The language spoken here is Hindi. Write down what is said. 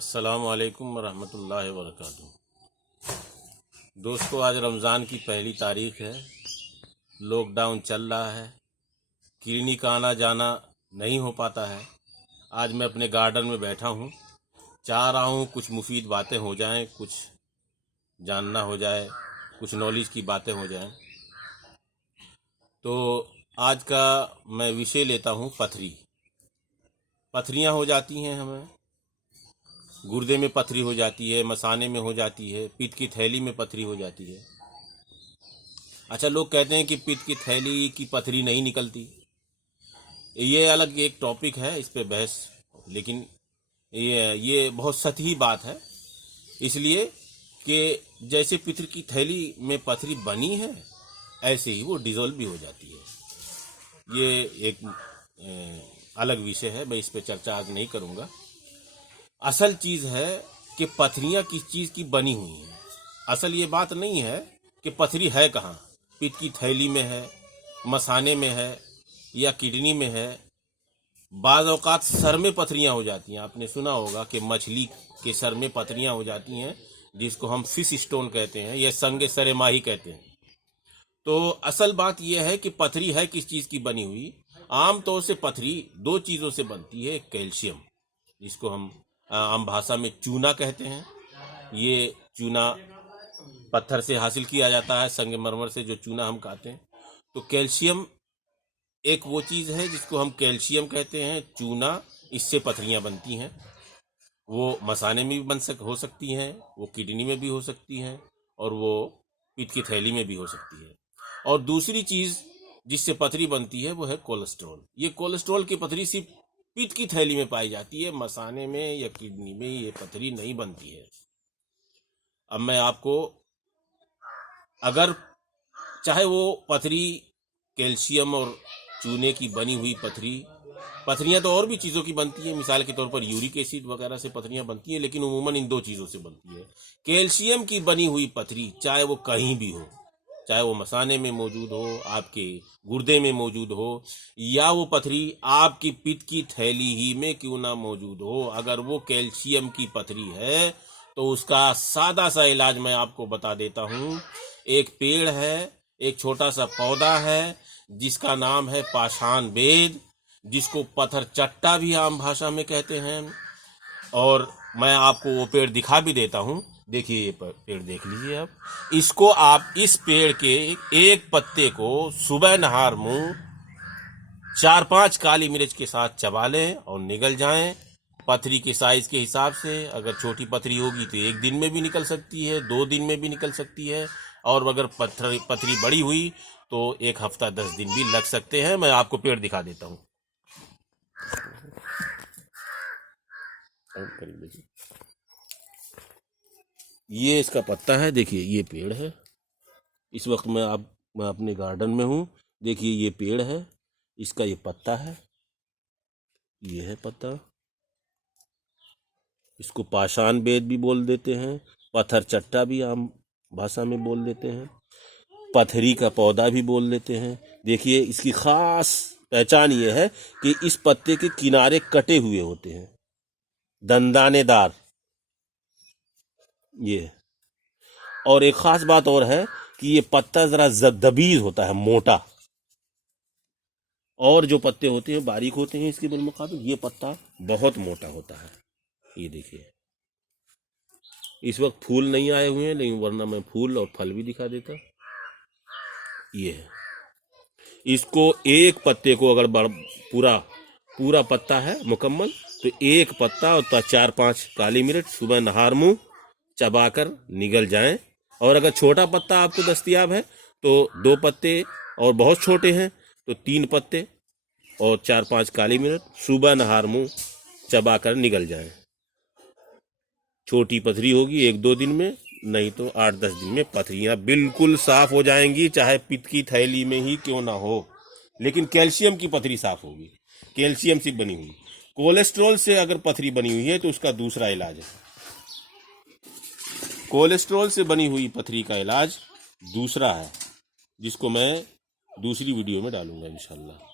अस्सलाम वालेकुम रहमतुल्लाहि व बरकातुहू। दोस्तों, आज रमज़ान की पहली तारीख़ है। लॉकडाउन चल रहा है, क्लिनिक आना जाना नहीं हो पाता है। आज मैं अपने गार्डन में बैठा हूँ, चाह रहा हूँ कुछ मुफीद बातें हो जाएं, कुछ जानना हो जाए, कुछ नॉलेज की बातें हो जाएं। तो आज का मैं विषय लेता हूँ पथरी। पथरियाँ हो जाती हैं हमें, गुर्दे में पथरी हो जाती है, मसाने में हो जाती है, पित्त की थैली में पथरी हो जाती है। अच्छा, लोग कहते हैं कि पित्त की थैली की पथरी नहीं निकलती। ये अलग एक टॉपिक है, इस पे बहस, लेकिन ये बहुत सतही बात है। इसलिए कि जैसे पित्त की थैली में पथरी बनी है, ऐसे ही वो डिजोल्व भी हो जाती है। ये एक अलग विषय है, मैं इस पे चर्चा आज नहीं करूँगा। असल चीज़ है कि पथरियाँ किस चीज़ की बनी हुई हैं। असल ये बात नहीं है कि पथरी है कहाँ, पित्त की थैली में है, मसाने में है या किडनी में है। बाज़ औक़ात सर में पथरियाँ हो जाती हैं। आपने सुना होगा कि मछली के सर में पथरियाँ हो जाती हैं, जिसको हम फिश स्टोन कहते हैं या संगे सरे माही कहते हैं। तो असल बात यह है कि पथरी है किस चीज़ की बनी हुई। आम तौर से पथरी दो चीज़ों से बनती है। कैल्शियम, जिसको हम आम भाषा में चूना कहते हैं। ये चूना पत्थर से हासिल किया जाता है, संगमरमर से जो चूना हम खाते हैं। तो कैल्शियम एक वो चीज़ है जिसको हम कैल्शियम कहते हैं, चूना। इससे पथरियाँ बनती हैं। वो मसाने में भी हो सकती हैं, वो किडनी में भी हो सकती हैं, और वो पित्त की थैली में भी हो सकती है। और दूसरी चीज़ जिससे पथरी बनती है वो है कोलेस्ट्रॉल। ये कोलेस्ट्रॉल की पथरी सिर्फ पित्त की थैली में पाई जाती है, मसाने में या किडनी में ये पथरी नहीं बनती है। अब मैं आपको, अगर चाहे वो पथरी कैल्शियम और चूने की बनी हुई पथरियाँ तो और भी चीज़ों की बनती हैं। मिसाल के तौर पर यूरिक एसिड वगैरह से पथरियाँ बनती हैं, लेकिन उमूमन इन दो चीज़ों से बनती है। कैल्शियम की बनी हुई पथरी, चाहे वो कहीं भी हो, चाहे वो मसाने में मौजूद हो, आपके गुर्दे में मौजूद हो, या वो पथरी आपकी पित्त की थैली ही में क्यों ना मौजूद हो, अगर वो कैल्शियम की पथरी है तो उसका सादा सा इलाज मैं आपको बता देता हूँ। एक पेड़ है, एक छोटा सा पौधा है जिसका नाम है पाषाण बेद, जिसको पत्थर चट्टा भी आम भाषा में कहते हैं। और मैं आपको वो पेड़ दिखा भी देता हूँ। देखिए, ये पेड़ देख लीजिए आप। इसको आप इस पेड़ के एक पत्ते को सुबह नहार मुंह 4-5 काली मिर्च के साथ चबा लें और निगल जाएं। पथरी के साइज के हिसाब से, अगर छोटी पथरी होगी तो 1 दिन में भी निकल सकती है, 2 दिन में भी निकल सकती है, और अगर पथरी बड़ी हुई तो 1 हफ्ता 10 दिन भी लग सकते हैं। मैं आपको पेड़ दिखा देता हूँ। ये इसका पत्ता है, देखिए ये पेड़ है। इस वक्त मैं अपने गार्डन में हूँ। देखिए ये पेड़ है, इसका ये पत्ता है, ये है पत्ता। इसको पाषाण बेद भी बोल देते हैं, पत्थर चट्टा भी आम भाषा में बोल देते हैं, पथरी का पौधा भी बोल देते हैं। देखिए इसकी खास पहचान ये है कि इस पत्ते के किनारे कटे हुए होते हैं, दंदानेदार ये। और एक खास बात और है कि ये पत्ता जरा दबीज होता है, मोटा, और जो पत्ते होते हैं बारीक होते हैं इसके बिलमुकाबिल। ये पत्ता बहुत मोटा होता है। ये देखिए, इस वक्त फूल नहीं आए हुए हैं, लेकिन वरना मैं फूल और फल भी दिखा देता। ये है, इसको एक पत्ते को अगर पूरा पत्ता है मुकम्मल, तो एक पत्ता और 4-5 काली मिर्च सुबह नहार मुंह चबाकर निगल जाएं। और अगर छोटा पत्ता आपको दस्तयाब है तो 2 पत्ते, और बहुत छोटे हैं तो 3 पत्ते और 4-5 काली मिर्च सुबह नहार मुंह चबाकर निगल जाएं। छोटी पथरी होगी 1-2 दिन में, नहीं तो 8-10 दिन में पथरियां बिल्कुल साफ हो जाएंगी, चाहे पित्त की थैली में ही क्यों ना हो। लेकिन कैल्शियम की पथरी साफ होगी, कैल्शियम से बनी हुई। कोलेस्ट्रॉल से अगर पथरी बनी हुई है तो उसका दूसरा इलाज है। कोलेस्ट्रॉल से बनी हुई पथरी का इलाज दूसरा है, जिसको मैं दूसरी वीडियो में डालूंगा इंशाल्लाह।